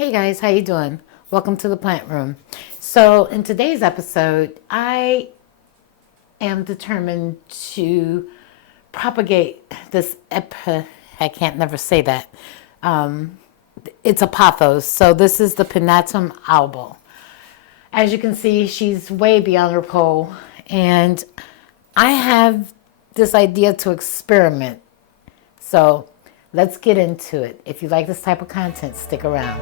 Hey guys, how you doing? Welcome to the plant room. So in today's episode, I am determined to propagate this I can't never say that. Um, it's a pothos. So this is the Pinnatum Albo. As you can see, she's way beyond her pole, and I have this idea to experiment. So let's get into it. If you like this type of content, stick around.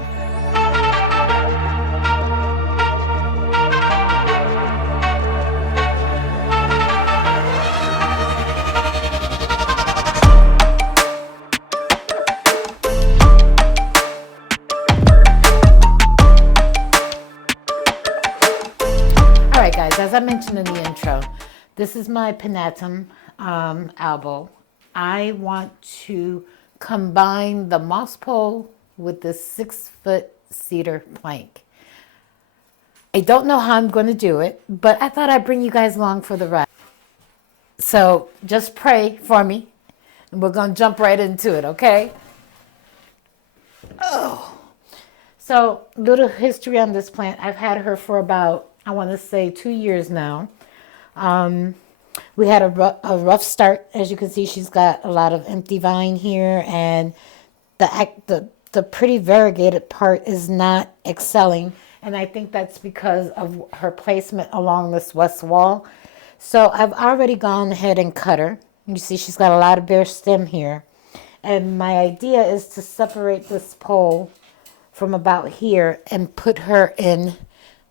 All right, guys, as I mentioned in the intro, this is my Pinnatum Albo. I want to combine the moss pole with this 6-foot cedar plank. I don't know how I'm going to do it, but I thought I'd bring you guys along for the ride. So just pray for me, and we're going to jump right into it, okay? So, little history on this plant. I've had her for about, I want to say, 2 years now. We had a rough start. As you can see, she's got a lot of empty vine here, and the pretty variegated part is not excelling. And I think that's because of her placement along this west wall. So I've already gone ahead and cut her. You see she's got a lot of bare stem here. And my idea is to separate this pole from about here and put her in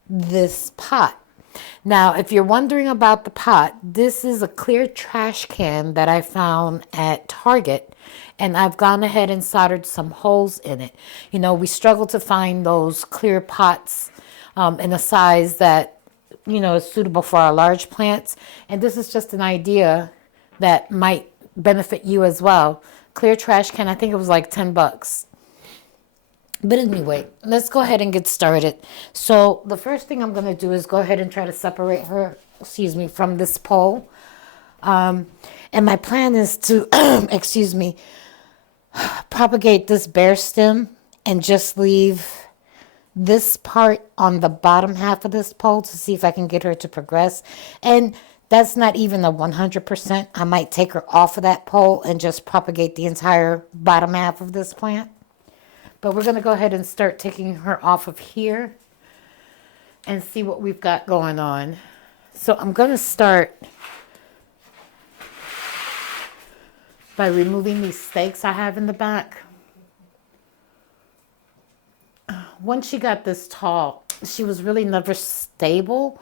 this pot. Now, if you're wondering about the pot, this is a clear trash can that I found at Target, and I've gone ahead and soldered some holes in it. You know, we struggle to find those clear pots in a size that, you know, is suitable for our large plants, and this is just an idea that might benefit you as well. Clear trash can, I think it was like $10. But anyway, let's go ahead and get started. So the first thing I'm going to do is go ahead and try to separate her, from this pole. And my plan is to, propagate this bare stem and just leave this part on the bottom half of this pole to see if I can get her to progress. And that's not even a 100%. I might take her off of that pole and just propagate the entire bottom half of this plant. But we're going to go ahead and start taking her off of here and see what we've got going on. So I'm going to start by removing these stakes I have in the back. Once she got this tall, she was really never stable.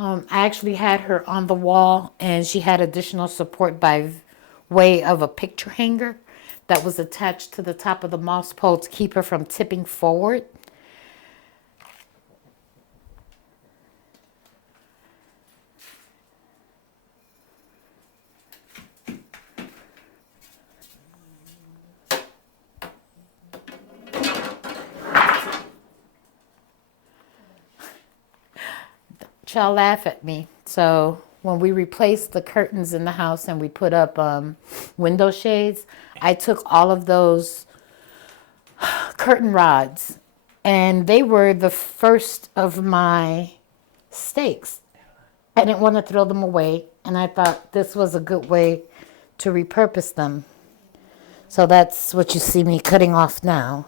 I actually had her on the wall, and she had additional support by way of a picture hanger that was attached to the top of the moss pole to keep her from tipping forward. Y'all laugh at me. So when we replaced the curtains in the house and we put up window shades, I took all of those curtain rods, and they were the first of my stakes. I didn't want to throw them away, and I thought this was a good way to repurpose them. So that's what you see me cutting off now.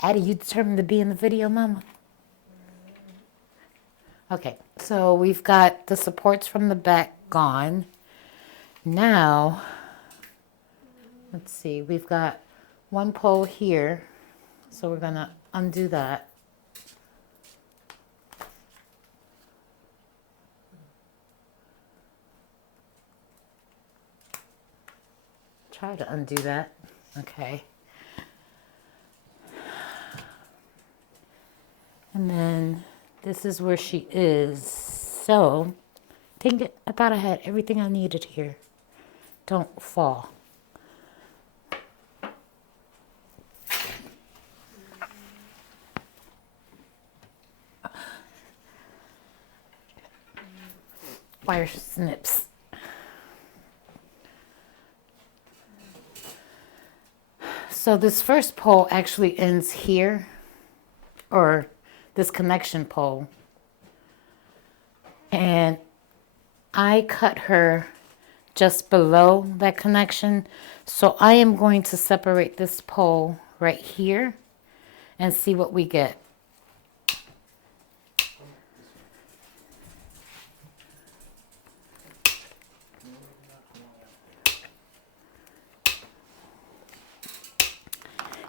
Addie, you determined to be in the video, Mama? Okay, so we've got the supports from the back gone. Now, let's see, we've got one pole here, so we're going to undo that. Try to undo that. Okay. And then this is where she is. So, I thought I had everything I needed here. Don't fall. wire snips. So this first pole actually ends here, or this connection pole. And I cut her just below that connection. So I am going to separate this pole right here and see what we get.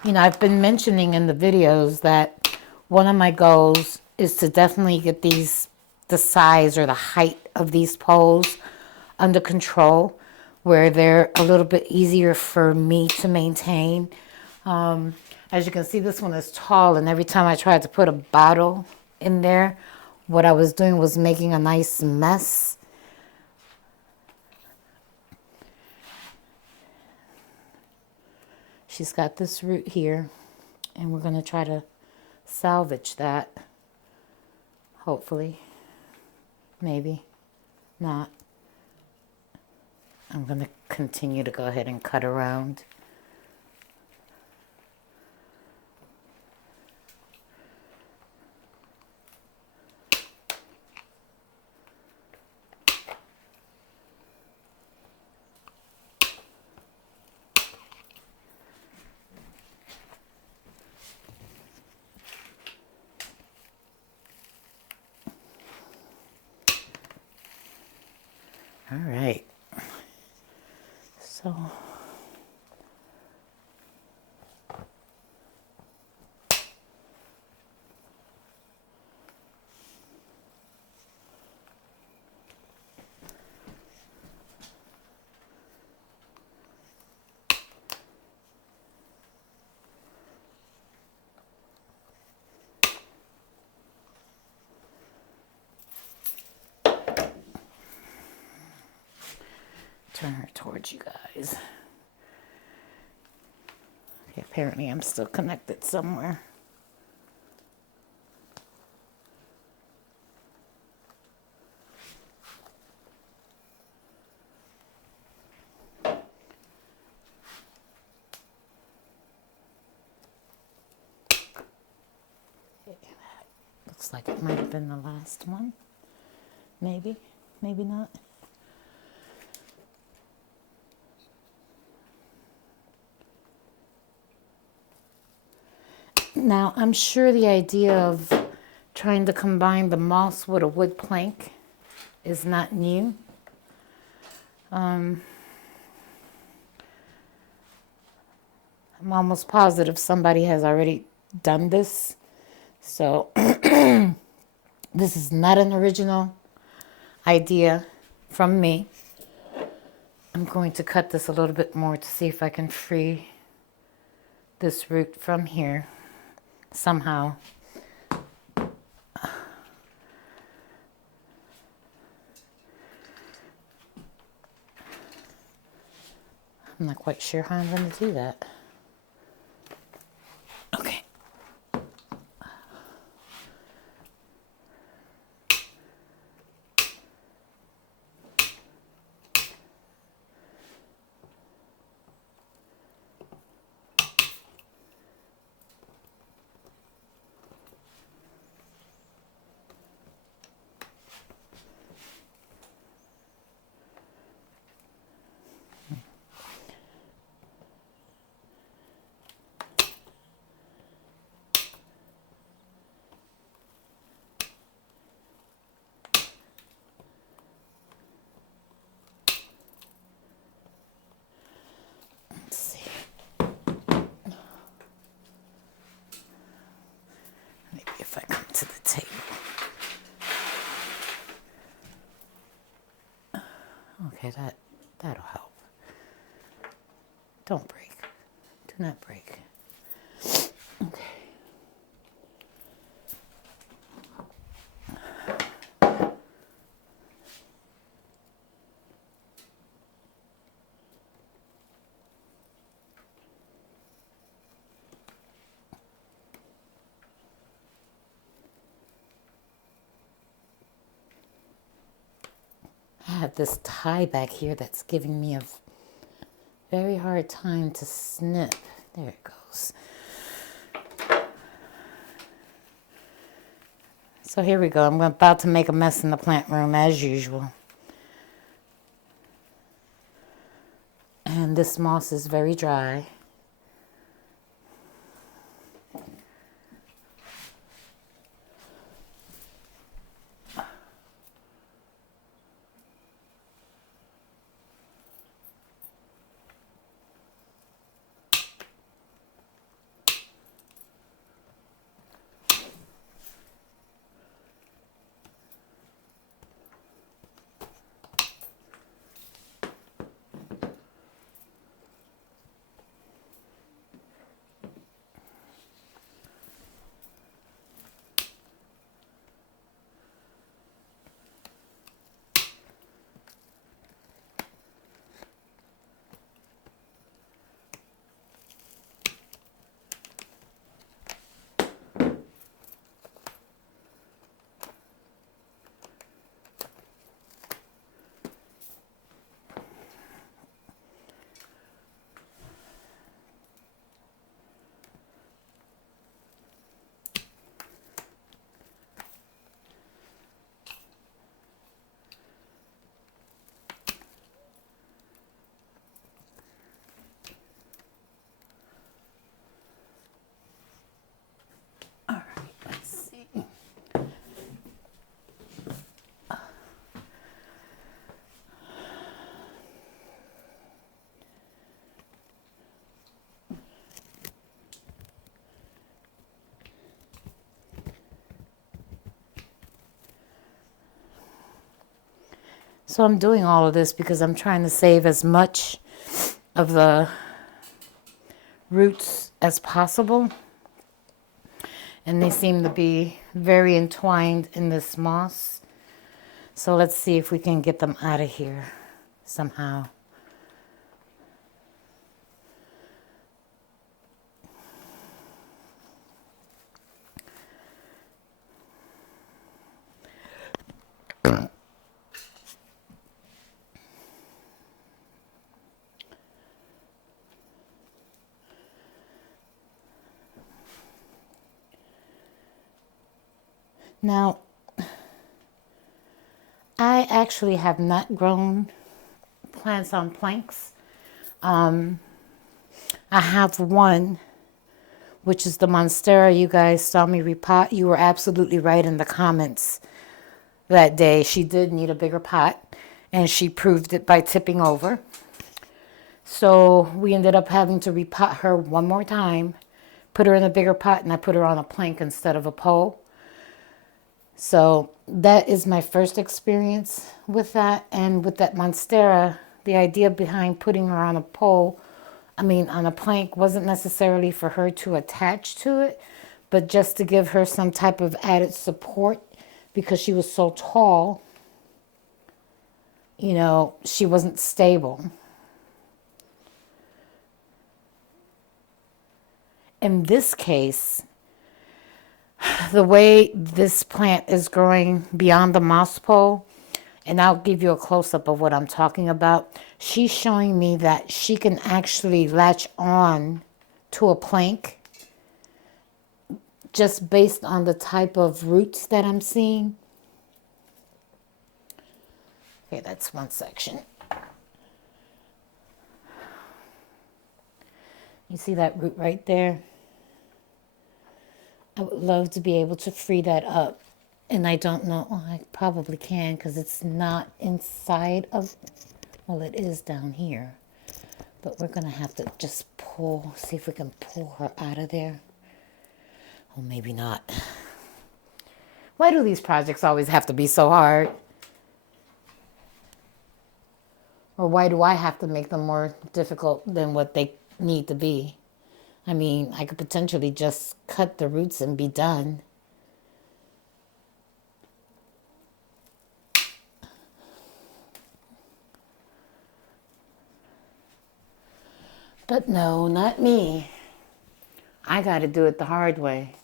You know, I've been mentioning in the videos that one of my goals is to definitely get the size or the height of these poles under control, where they're a little bit easier for me to maintain. As you can see, this one is tall, and every time I tried to put a bottle in there, what I was doing was making a nice mess. She's got this root here, and we're going to try to salvage that. Hopefully. Maybe. Not. I'm going to continue to go ahead and cut around. All right. So turn her towards you guys. Okay, apparently I'm still connected somewhere. Looks like it might have been the last one. Maybe, maybe not. Now, I'm sure the idea of trying to combine the moss with a wood plank is not new. I'm almost positive somebody has already done this. So this is not an original idea from me. I'm going to cut this a little bit more to see if I can free this root from here somehow. I'm not quite sure how I'm going to do that. Okay. Let's see. Maybe if I come to the table. Okay, that'll help. Don't break. Do not break. Okay. I have this tie back here that's giving me a very hard time to snip. There it goes. So here we go. I'm about to make a mess in the plant room as usual. And this moss is very dry. So I'm doing all of this because I'm trying to save as much of the roots as possible. And they seem to be very entwined in this moss. So let's see if we can get them out of here somehow. Now, I actually have not grown plants on planks. I have one, which is the Monstera. You guys saw me repot. You were absolutely right in the comments that day. She did need a bigger pot, and she proved it by tipping over. So we ended up having to repot her one more time, put her in a bigger pot, and I put her on a plank instead of a pole. So that is my first experience with that. And with that Monstera, the idea behind putting her on a pole, on a plank, wasn't necessarily for her to attach to it, but just to give her some type of added support because she was so tall. You know, she wasn't stable. In this case, the way this plant is growing beyond the moss pole, and I'll give you a close-up of what I'm talking about, she's showing me that she can actually latch on to a plank just based on the type of roots that I'm seeing. Okay, that's one section. You see that root right there? I would love to be able to free that up. And I don't know, I probably can because it's not inside of, well, it is down here. But we're going to have to just pull, see if we can pull her out of there. Or maybe not. Why do these projects always have to be so hard? Or why do I have to make them more difficult than what they need to be? I could potentially just cut the roots and be done. But no, not me. I got to do it the hard way.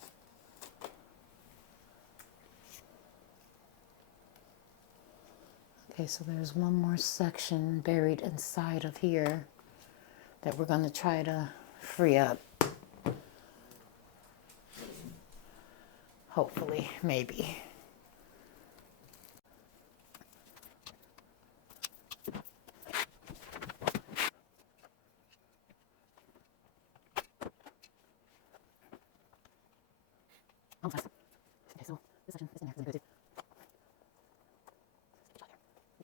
Okay, so there's one more section buried inside of here that we're going to try to free up. Hopefully, maybe. Okay, so this section is in there. Good.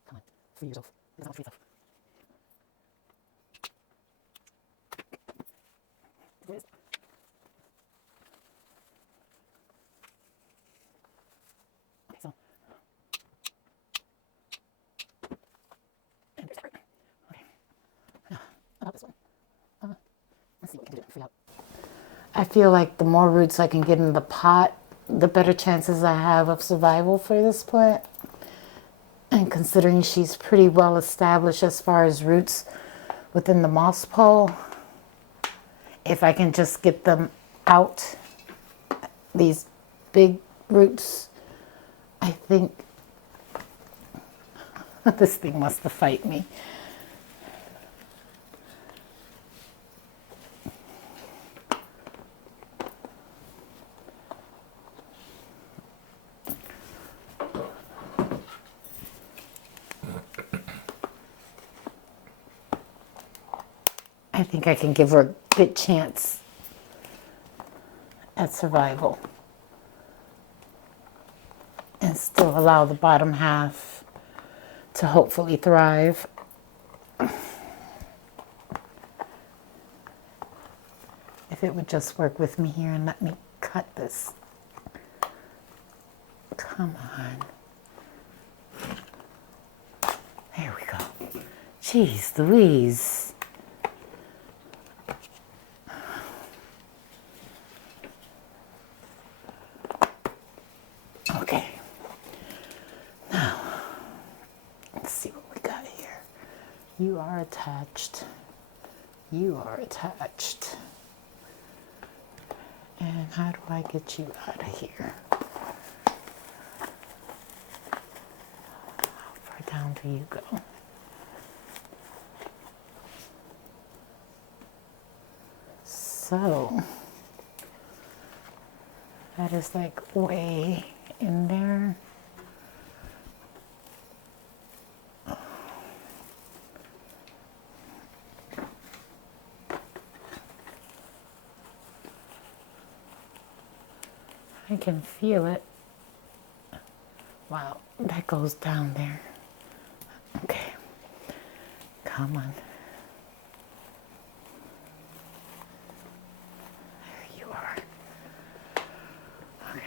Come on, free yourself. It doesn't free yourself. There it is. Okay, so. And separate. Okay. Now, about this one. Let's see what we can do to free out. I feel like the more roots I can get in the pot, the better chances I have of survival for this plant. And considering she's pretty well established as far as roots within the moss pole, if I can just get them out, these big roots, I think this thing wants to fight me. I think I can give her a good chance at survival and still allow the bottom half to hopefully thrive. If it would just work with me here and let me cut this. Come on. There we go. Jeez Louise. Okay. Now, let's see what we got here. You are attached. You are attached. And how do I get you out of here? How far down do you go? So, that is like way in there. I can feel it. Wow, that goes down there. Okay, come on. There you are. Okay.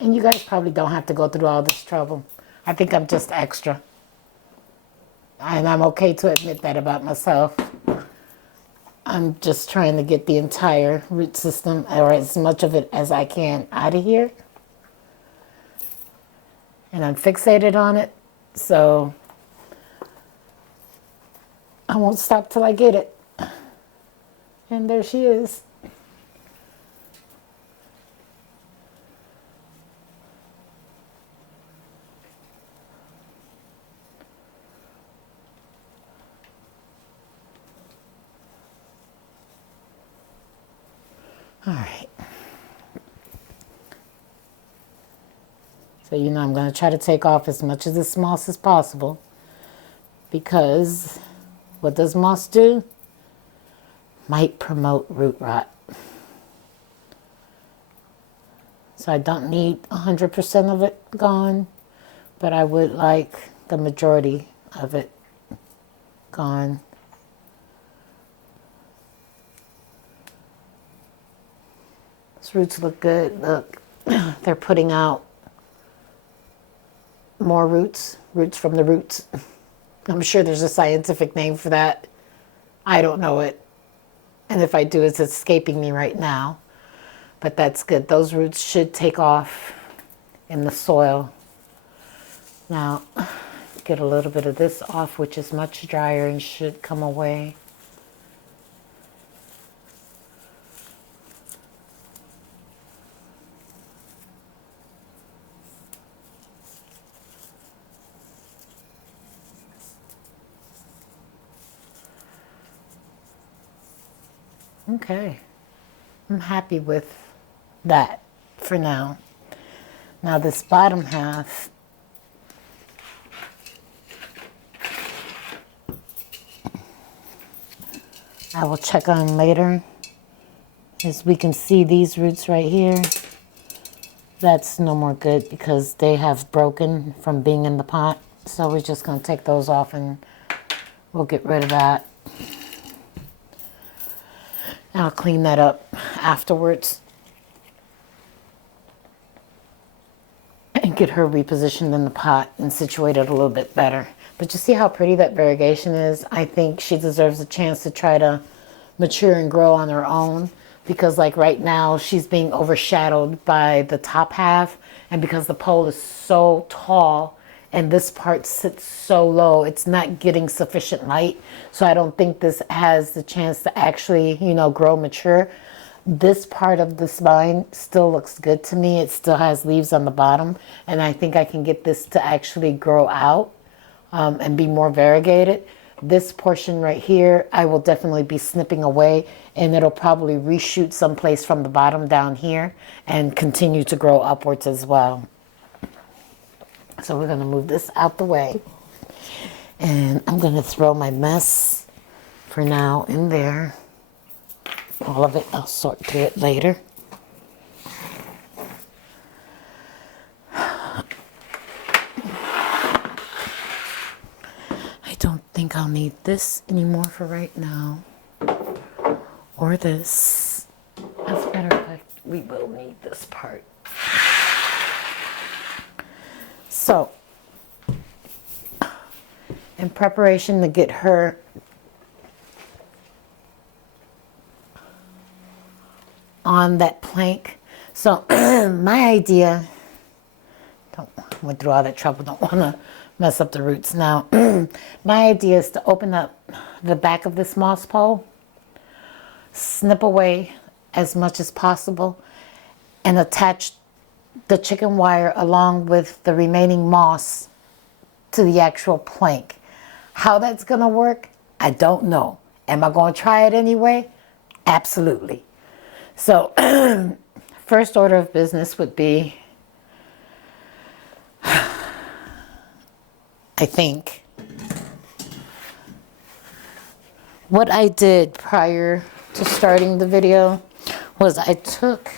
And you guys probably don't have to go through all this trouble. I think I'm just extra. And I'm okay to admit that about myself. I'm just trying to get the entire root system, or as much of it as I can, out of here. And I'm fixated on it, so I won't stop till I get it. And there she is. All right. So, you know, I'm going to try to take off as much of this moss as possible, because what does moss do? Might promote root rot. So I don't need 100% of it gone, but I would like the majority of it gone. These roots look good. Look, they're putting out more roots from the roots. I'm sure there's a scientific name for that. I don't know it. And if I do, it's escaping me right now. But that's good. Those roots should take off in the soil. Now, get a little bit of this off, which is much drier and should come away. Okay. I'm happy with that for now. Now this bottom half, I will check on later. As we can see, these roots right here, that's no more good because they have broken from being in the pot. So we're just going to take those off and we'll get rid of that. I'll clean that up afterwards and get her repositioned in the pot and situated a little bit better. But you see how pretty that variegation is? I think she deserves a chance to try to mature and grow on her own, because like right now she's being overshadowed by the top half, and because the pole is so tall and this part sits so low, it's not getting sufficient light. So I don't think this has the chance to actually, you know, grow mature. This part of this vine still looks good to me. It still has leaves on the bottom, and I think I can get this to actually grow out and be more variegated. This portion right here, I will definitely be snipping away, and it'll probably reshoot someplace from the bottom down here and continue to grow upwards as well. So we're going to move this out the way, and I'm going to throw my mess for now in there. All of it, I'll sort through it later. I don't think I'll need this anymore for right now, or this. As a matter of fact, we will need this part. So, in preparation to get her on that plank. So my idea, went through all that trouble, don't want to mess up the roots now. My idea is to open up the back of this moss pole, snip away as much as possible, and attach the chicken wire along with the remaining moss to the actual plank. How that's going to work, I don't know. Am I going to try it anyway? Absolutely. So first order of business would be, I think, what I did prior to starting the video was I took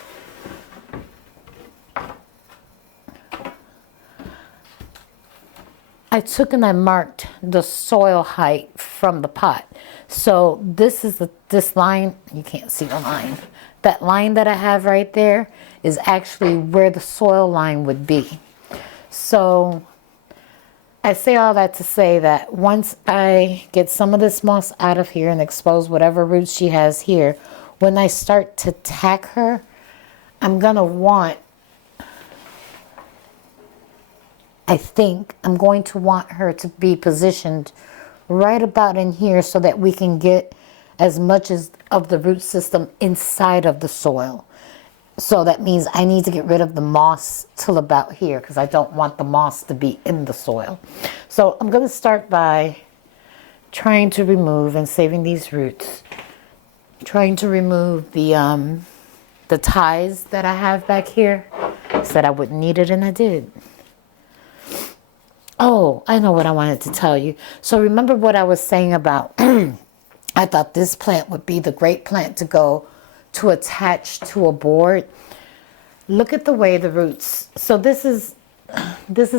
and I marked the soil height from the pot. So this is this line, you can't see the line. That line that I have right there is actually where the soil line would be. So I say all that to say that once I get some of this moss out of here and expose whatever roots she has here, when I start to tack her, I'm gonna want, I think I'm going to want her to be positioned right about in here so that we can get as much as of the root system inside of the soil. So that means I need to get rid of the moss till about here, because I don't want the moss to be in the soil. So I'm going to start by trying to remove and saving these roots. Trying to remove the ties that I have back here. I said I wouldn't need it, and I did. Oh, I know what I wanted to tell you. So remember what I was saying about I thought this plant would be the great plant to go to attach to a board. Look at the way the roots, so this is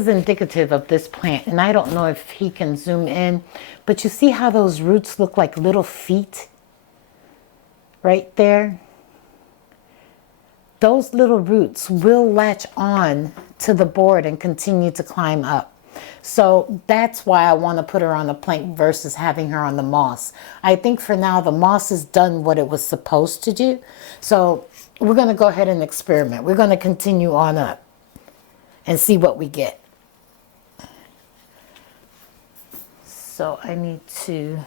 indicative of this plant, and I don't know if he can zoom in, but you see how those roots look like little feet right there? Those little roots will latch on to the board and continue to climb up. So that's why I want to put her on the plank versus having her on the moss. I think for now the moss has done what it was supposed to do. So we're going to go ahead and experiment. We're going to continue on up and see what we get. So I need to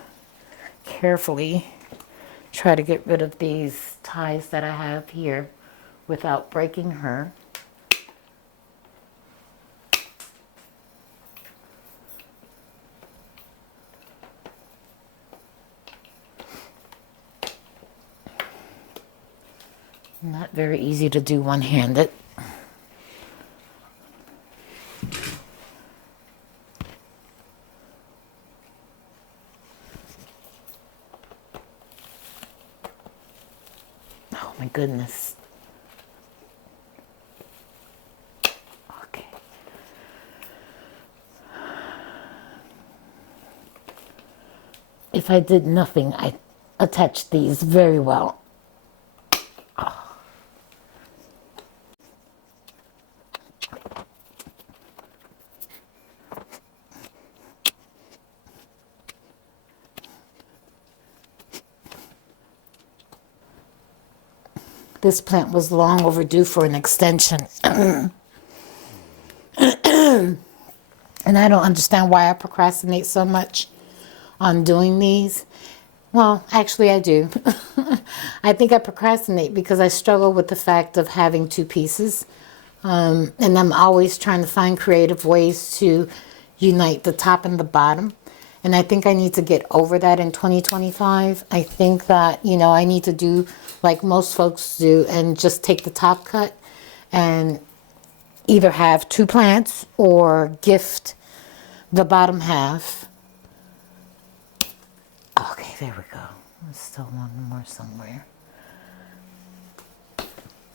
carefully try to get rid of these ties that I have here without breaking her. Not very easy to do one-handed. Oh my goodness. Okay. If I did nothing, I attach these very well. This plant was long overdue for an extension. And I don't understand why I procrastinate so much on doing these. Well, actually I do. I think I procrastinate because I struggle with the fact of having two pieces. And I'm always trying to find creative ways to unite the top and the bottom. And I think I need to get over that in 2025. I think that, you know, I need to do like most folks do and just take the top cut and either have two plants or gift the bottom half. Okay, there we go. There's still one more somewhere.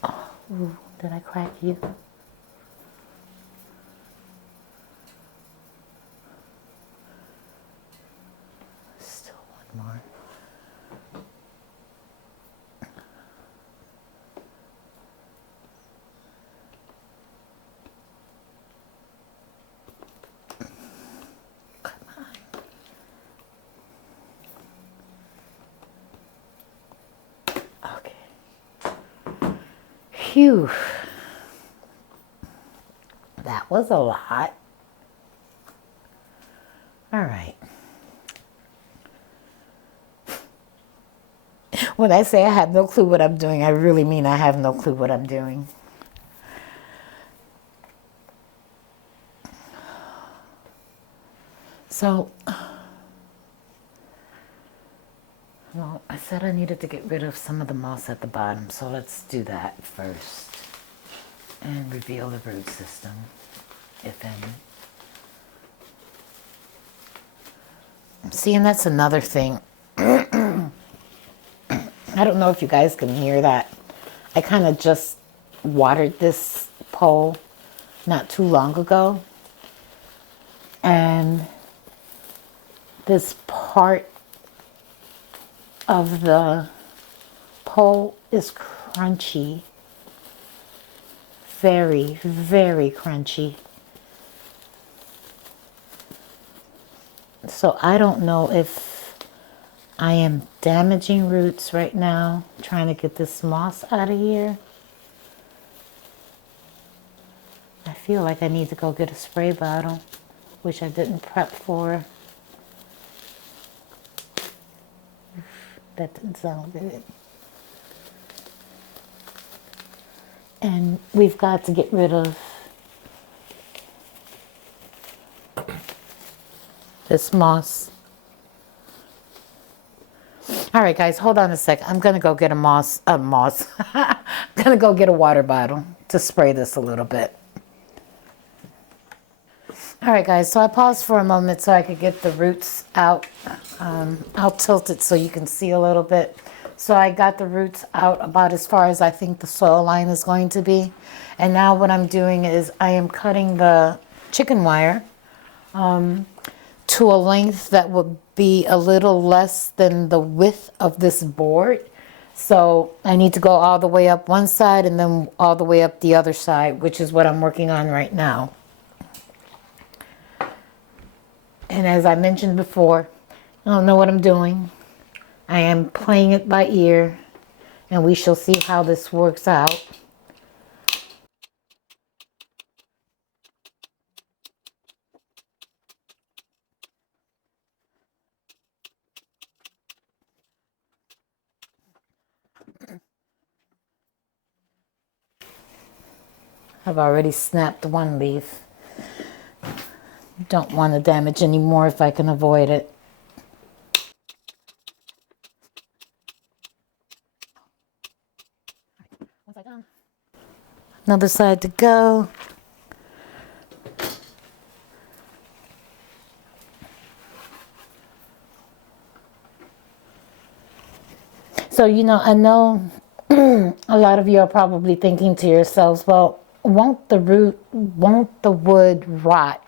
Oh, ooh, did I crack you? Still one more. Phew. That was a lot. All right. When I say I have no clue what I'm doing, I really mean I have no clue what I'm doing. So, well, I said I needed to get rid of some of the moss at the bottom, so let's do that first and reveal the root system, if any. See, and that's another thing. I don't know if you guys can hear that. I kind of just watered this pole not too long ago, and this part of the pole is crunchy. Very, very crunchy. So I don't know if I am damaging roots right now, trying to get this moss out of here. I feel like I need to go get a spray bottle, which I didn't prep for. That didn't sound good. And we've got to get rid of this moss. All right, guys, hold on a sec. I'm going to go get I'm going to go get a water bottle to spray this a little bit. All right, guys, so I paused for a moment so I could get the roots out. I'll tilt it so you can see a little bit. So I got the roots out about as far as I think the soil line is going to be. And now what I'm doing is I am cutting the chicken wire to a length that would be a little less than the width of this board. So I need to go all the way up one side and then all the way up the other side, which is what I'm working on right now. And as I mentioned before, I don't know what I'm doing. I am playing it by ear, and we shall see how this works out. I've already snapped one leaf. Don't want to damage any more if I can avoid it. Another side to go. So, I know a lot of you are probably thinking to yourselves, well, won't the wood rot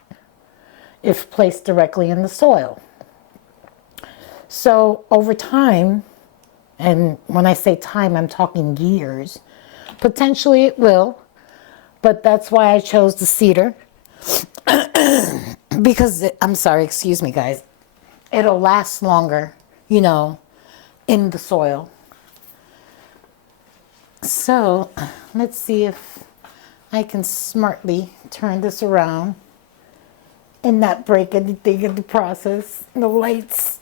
if placed directly in the soil? So over time, and when I say time, I'm talking years, potentially it will, but that's why I chose the cedar. Because, I'm sorry, excuse me guys, it'll last longer, in the soil. So let's see if I can smartly turn this around and not break anything in the process. No lights,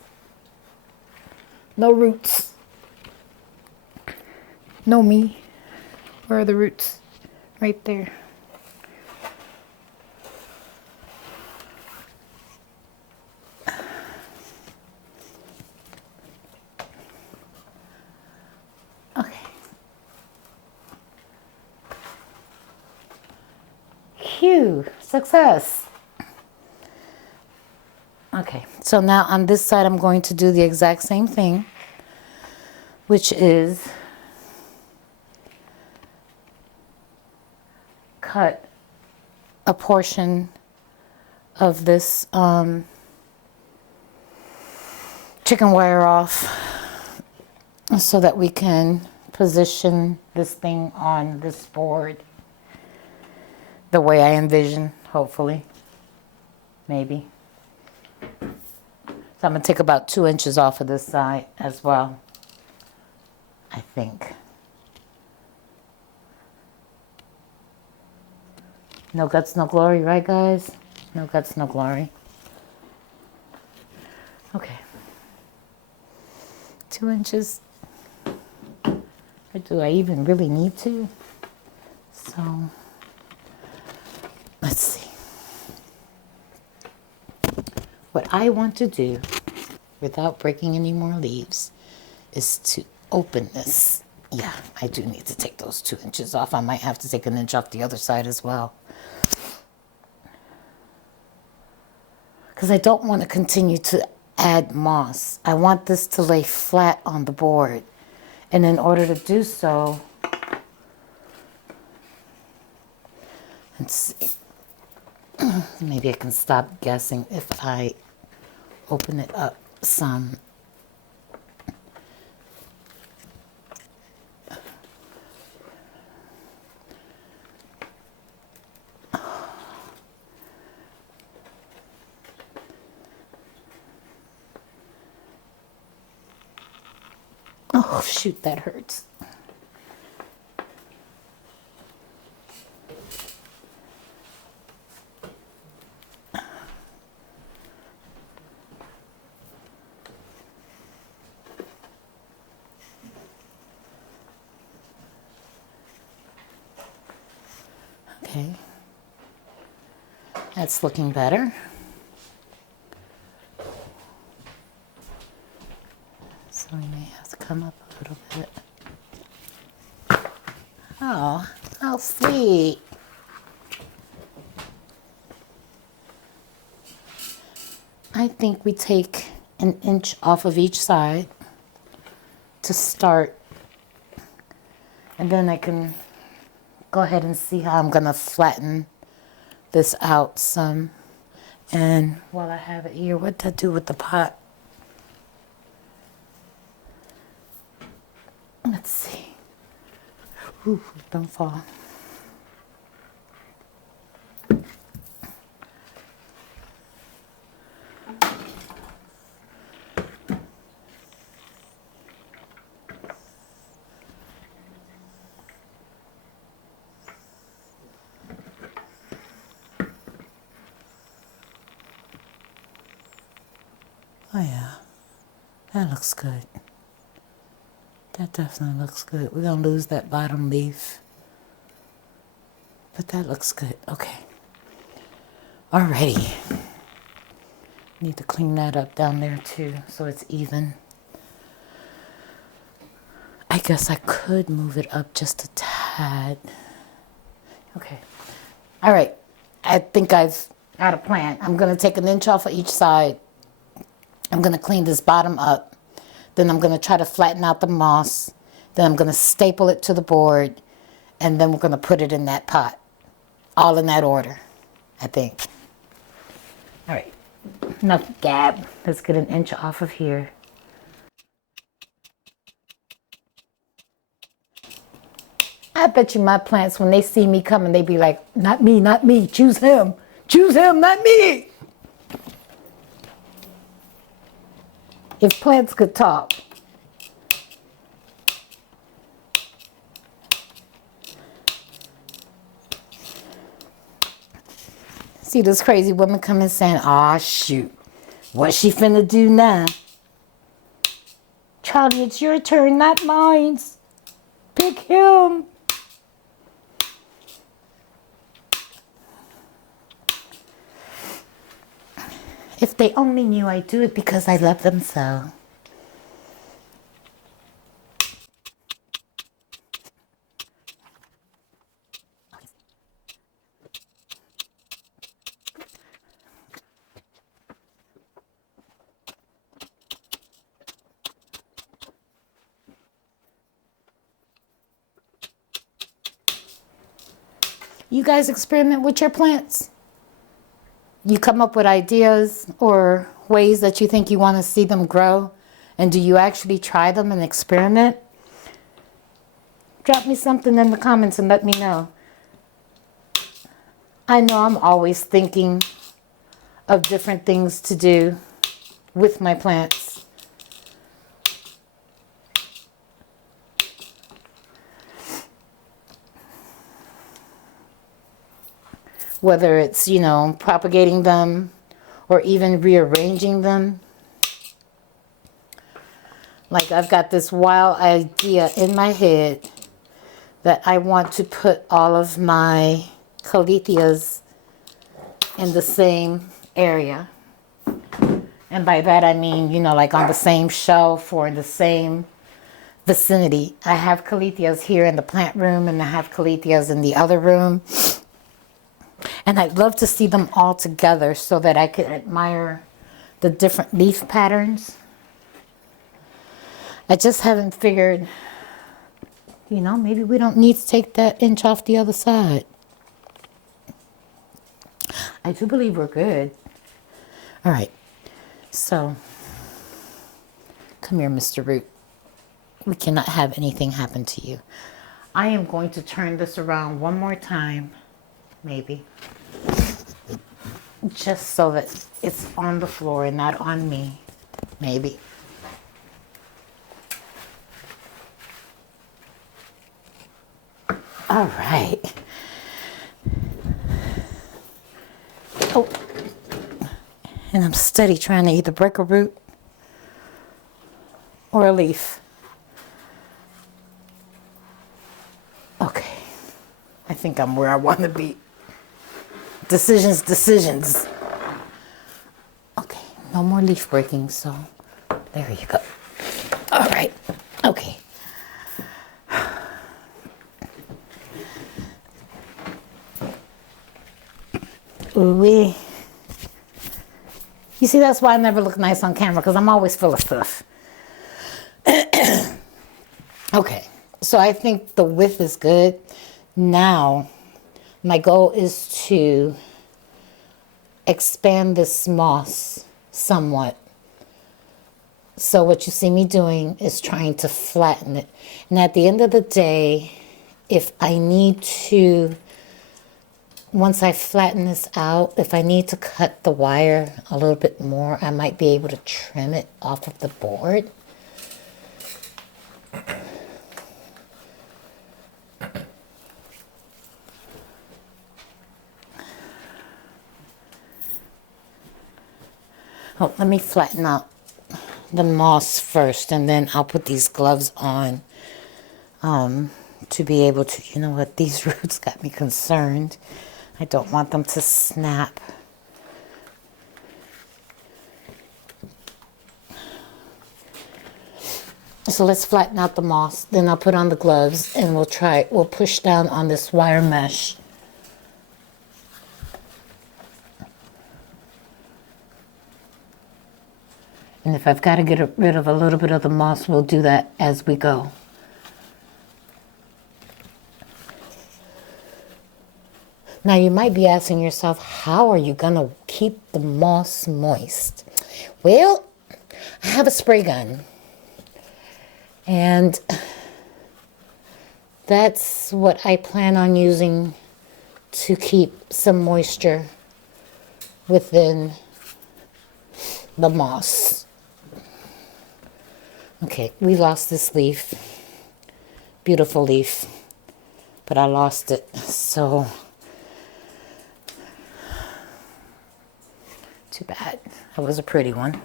no roots, no me. Where are the roots? Right there. Okay. Phew, success. Okay, so now on this side, I'm going to do the exact same thing, which is cut a portion of this chicken wire off so that we can position this thing on this board the way I envision, hopefully, maybe. So I'm going to take about 2 inches off of this side as well, I think. No guts, no glory, right guys? No guts, no glory. Okay. 2 inches. Or do I even really need to? So, let's see. What I want to do, without breaking any more leaves, is to open this. Yeah, I do need to take those 2 inches off. I might have to take an inch off the other side as well. Because I don't want to continue to add moss. I want this to lay flat on the board. And in order to do so, let's see. Maybe I can stop guessing if I open it up some. Oh, shoot, that hurts. Okay, that's looking better. So we may have to come up a little bit. Oh, how sweet. I think we take an inch off of each side to start, and then I can go ahead and see how I'm gonna flatten this out some. And while I have it here, what did I do with the pot? Let's see. Ooh, don't fall. Oh yeah, that looks good. That definitely looks good. We're gonna lose that bottom leaf, but that looks good. Okay. Alrighty. Need to clean that up down there too, so it's even. I guess I could move it up just a tad. Okay. All right. I think I've got a plan. I'm going to take an inch off of each side. I'm going to clean this bottom up. Then I'm going to try to flatten out the moss. Then I'm going to staple it to the board. And then we're going to put it in that pot. All in that order, I think. All right. Enough gab. Let's get an inch off of here. I bet you my plants, when they see me coming, they be like, not me, not me. Choose him. Choose him, not me. If plants could talk. See this crazy woman coming saying, aw, shoot. What's she finna do now? Charlie, it's your turn, not mine. Pick him. If they only knew I do it because I love them so. You guys experiment with your plants? You come up with ideas or ways that you think you want to see them grow? And do you actually try them and experiment? Drop me something in the comments and let me know. I know I'm always thinking of different things to do with my plants. Whether it's, you know, propagating them or even rearranging them. Like I've got this wild idea in my head that I want to put all of my caletheas in the same area. And by that I mean, you know, like on the same shelf or in the same vicinity. I have caletheas here in the plant room and I have caletheas in the other room. And I'd love to see them all together so that I could admire the different leaf patterns. I just haven't figured, you know, maybe we don't need to take that inch off the other side. I do believe we're good. All right. So, come here, Mr. Root. We cannot have anything happen to you. I am going to turn this around one more time. Maybe. Just so that it's on the floor and not on me. Maybe. All right. Oh. And I'm steady trying to either break a root or a leaf. Okay. I think I'm where I want to be. Decisions. Okay, no more leaf breaking, so there you go. All right, okay. Ooh-wee. You see, that's why I never look nice on camera, because I'm always full of stuff. Okay, so I think the width is good. Now, my goal is to expand this moss somewhat. So what you see me doing is trying to flatten it. And at the end of the day, if I need to, once I flatten this out, if I need to cut the wire a little bit more, I might be able to trim it off of the board. Oh, let me flatten out the moss first, and then I'll put these gloves on to be able to, you know what, these roots got me concerned. I don't want them to snap. So let's flatten out the moss. Then I'll put on the gloves and we'll push down on this wire mesh. And if I've got to get rid of a little bit of the moss, we'll do that as we go. Now you might be asking yourself, how are you going to keep the moss moist? Well, I have a spray gun. And that's what I plan on using to keep some moisture within the moss. Okay, we lost this leaf. Beautiful leaf. But I lost it, so too bad. That was a pretty one.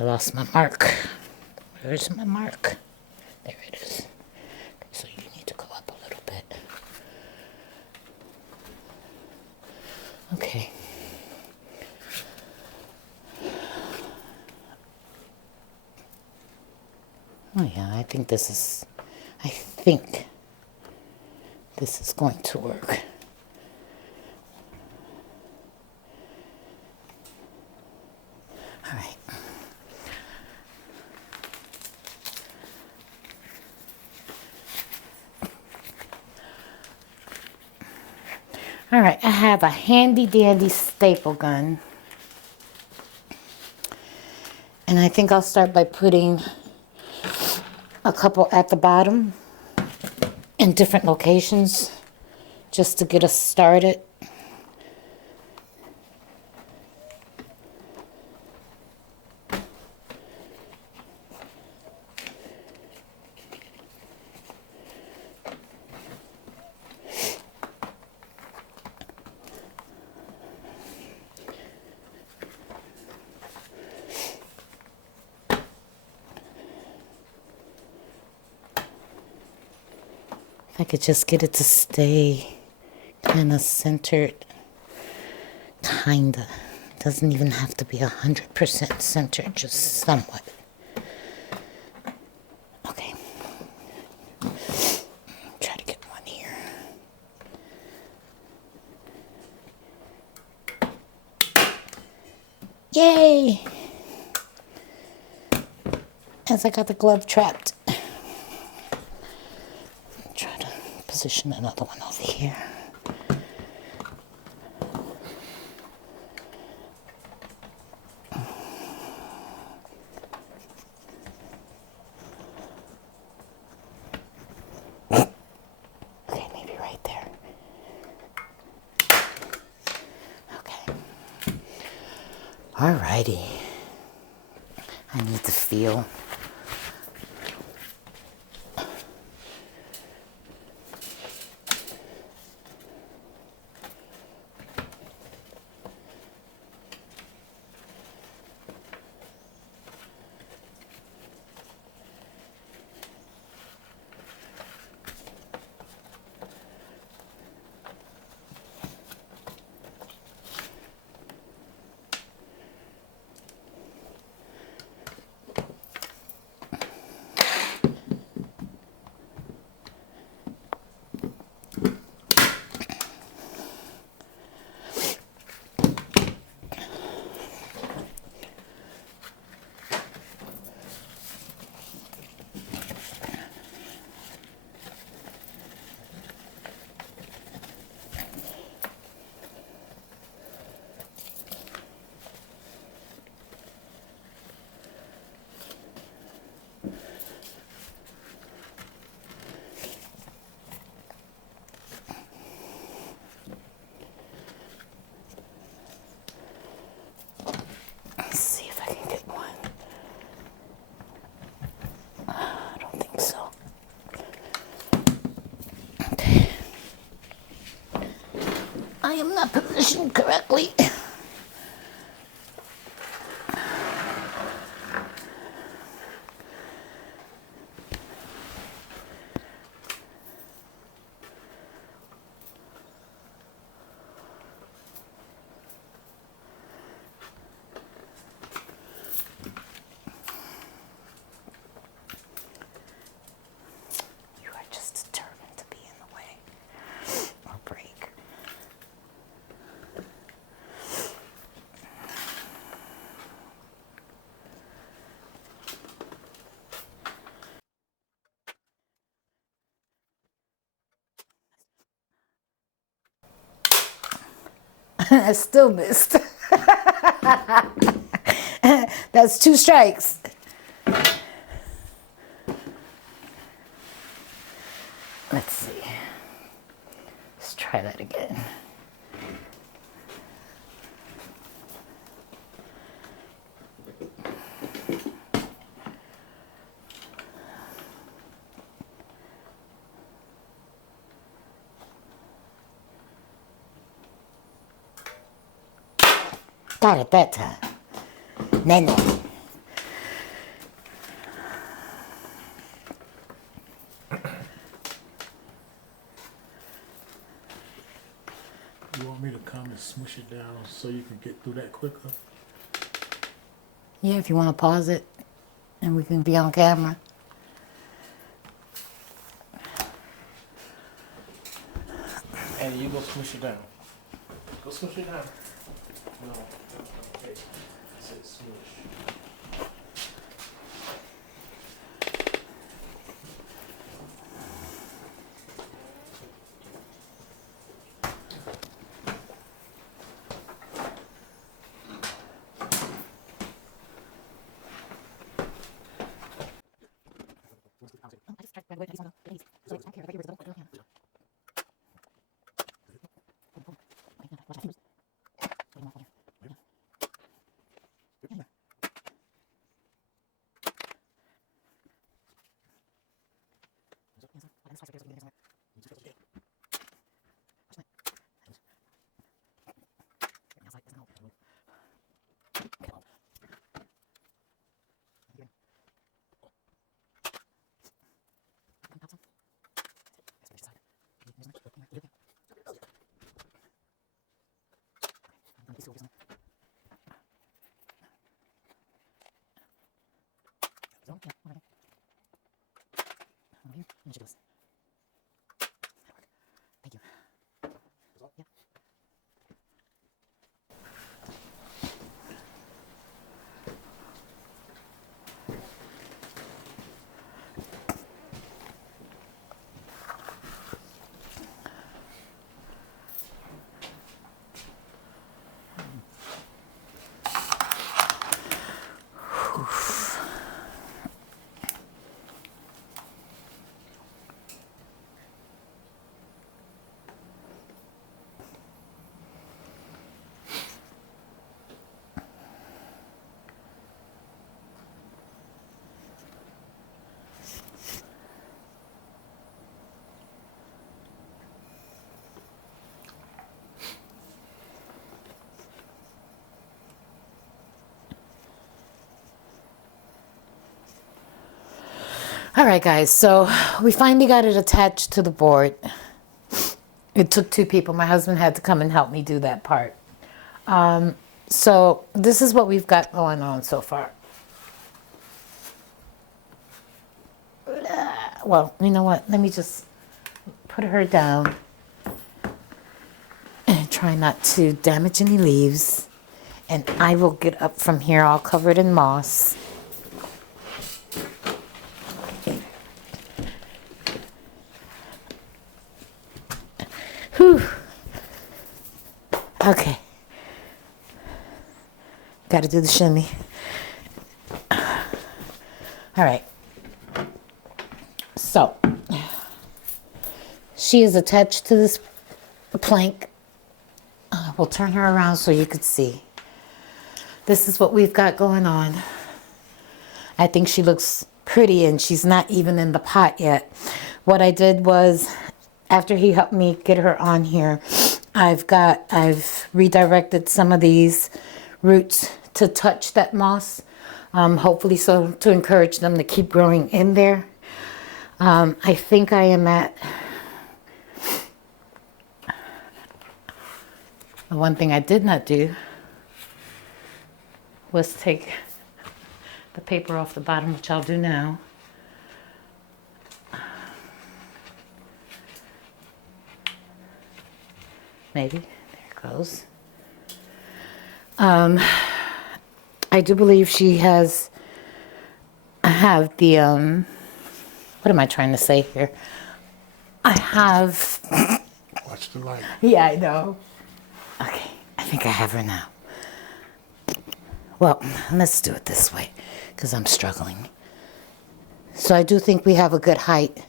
I lost my mark. Where's my mark? There it is. Okay, so you need to go up a little bit. Okay. Oh yeah, I think this is going to work. All right. All right, I have a handy dandy staple gun. And I think I'll start by putting a couple at the bottom in different locations just to get us started. If I could just get it to stay kind of centered, kinda. Doesn't even have to be 100% centered, just somewhat. Okay. Try to get one here. Yay! As I got the glove trapped. Try to position another one over here. Okay, maybe right there. Okay. Alrighty. I need to feel. I am not positioned correctly. I still missed. That's 2 strikes. Let's see. Let's try that again. Got it that time. No. You want me to come and smush it down so you can get through that quicker? Yeah, if you want to pause it and we can be on camera. And you go smush it down. Go smush it down. No. Okay. I said smush. Thank you. All right, guys, so we finally got it attached to the board. It took 2 people. My husband had to come and help me do that part. So this is what we've got going on so far. Well, you know what? Let me just put her down and try not to damage any leaves. And I will get up from here all covered in moss. Whew. Okay. Got to do the shimmy. All right. So, she is attached to this plank. We'll turn her around so you could see. This is what we've got going on. I think she looks pretty and she's not even in the pot yet. What I did was, after he helped me get her on here, I've redirected some of these roots to touch that moss, hopefully so to encourage them to keep growing in there. I think I am at, the one thing I did not do was take the paper off the bottom, which I'll do now. Maybe. There it goes. I do believe she has, I have the, what am I trying to say here? I have... Watch the light. Yeah, I know. Okay. I think I have her now. Well, let's do it this way because I'm struggling. So I do think we have a good height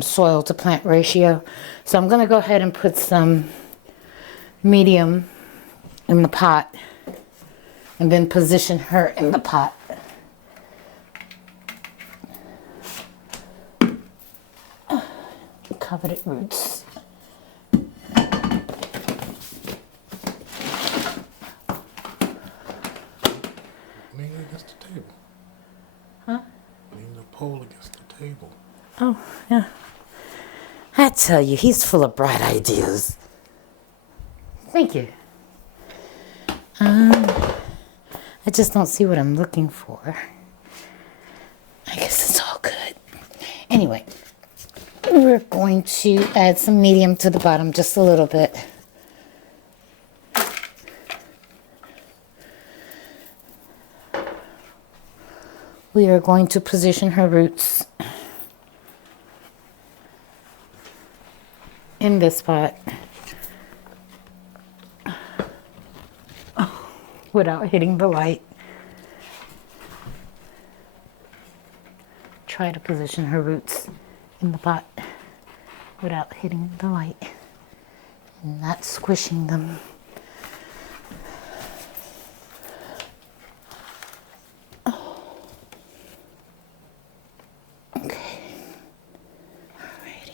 soil to plant ratio. So I'm going to go ahead and put some medium in the pot and then position her in the pot. Coveted roots. Lean against the table. Huh? Lean the pole against the table. Oh, yeah. I tell you, he's full of bright ideas. Thank you. I just don't see what I'm looking for. I guess it's all good. Anyway, we're going to add some medium to the bottom just a little bit. We are going to position her roots in this pot without hitting the light. Try to position her roots in the pot without hitting the light and not squishing them. Okay. Alrighty.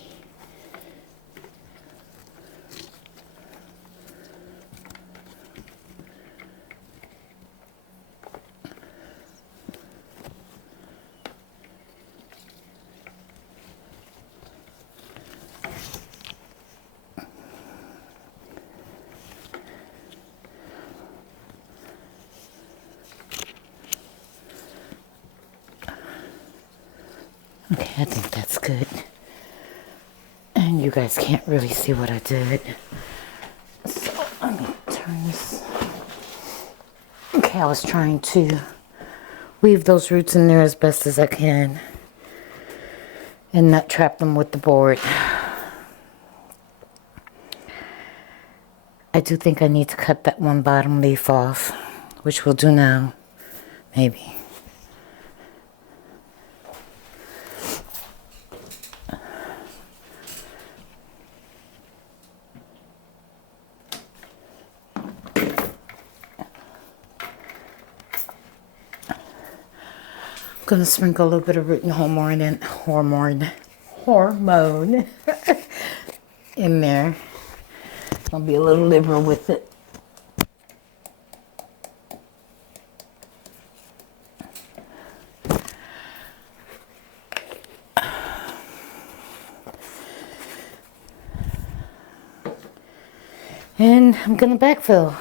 Okay, I think that's good. And you guys can't really see what I did. So let me turn this. Okay, I was trying to weave those roots in there as best as I can and not trap them with the board. I do think I need to cut that one bottom leaf off, which we'll do now, maybe. I'm gonna sprinkle a little bit of root and hormone in there. I'll be a little liberal with it. And I'm gonna backfill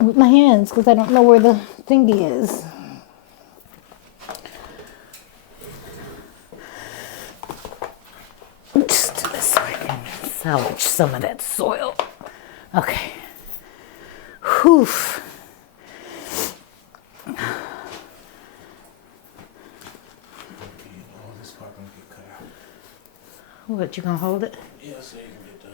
with my hands because I don't know where the thingy is. Just do this so I can salvage some of that soil. Okay. Whew. This part gonna get cut out. What, you gonna hold it? Yeah, so you can get done.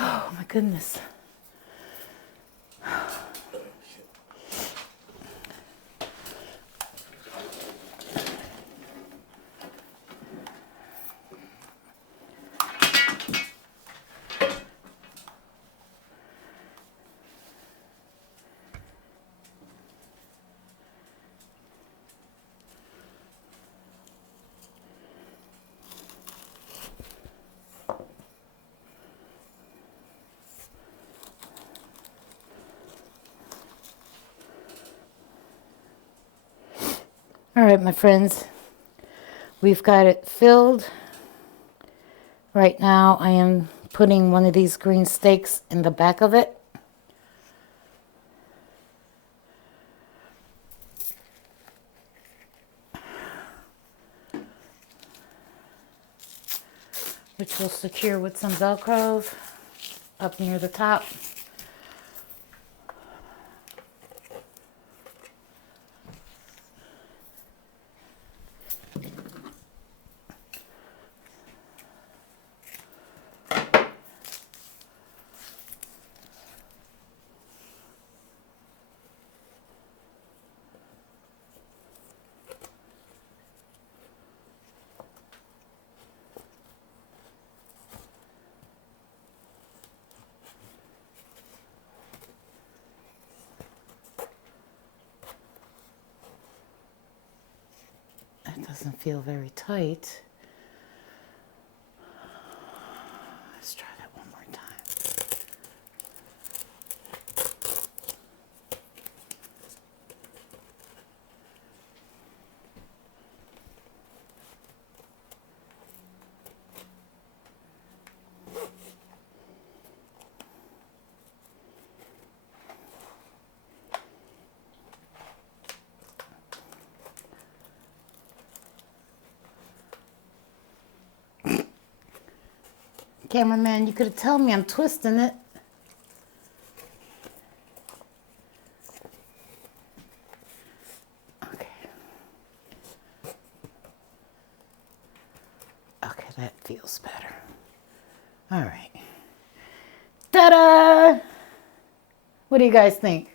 Oh my goodness. All right, my friends, we've got it filled. Right now, I am putting one of these green stakes in the back of it. which we'll secure with some Velcro up near the top. It doesn't feel very tight. Let's try that one more time. Cameraman, you could have told me I'm twisting it. Okay. Okay, that feels better. All right. Ta-da! What do you guys think?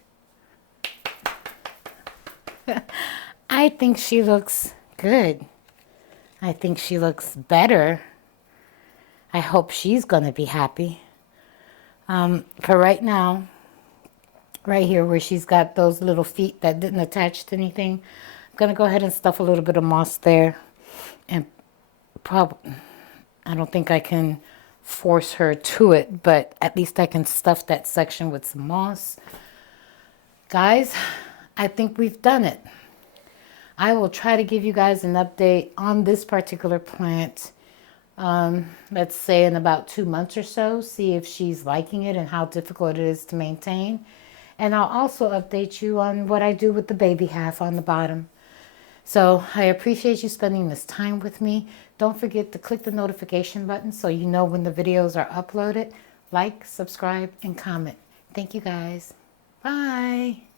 I think she looks good. I think she looks better. I hope she's going to be happy. For right now, right here where she's got those little feet that didn't attach to anything, I'm going to go ahead and stuff a little bit of moss there. And probably, I don't think I can force her to it, but at least I can stuff that section with some moss. Guys, I think we've done it. I will try to give you guys an update on this particular plant. Let's say in about 2 months or so, see if she's liking it and how difficult it is to maintain. And I'll also update you on what I do with the baby half on the bottom. So I appreciate you spending this time with me. Don't forget to click the notification button so you know when the videos are uploaded. Like, subscribe, and comment. Thank you guys. Bye.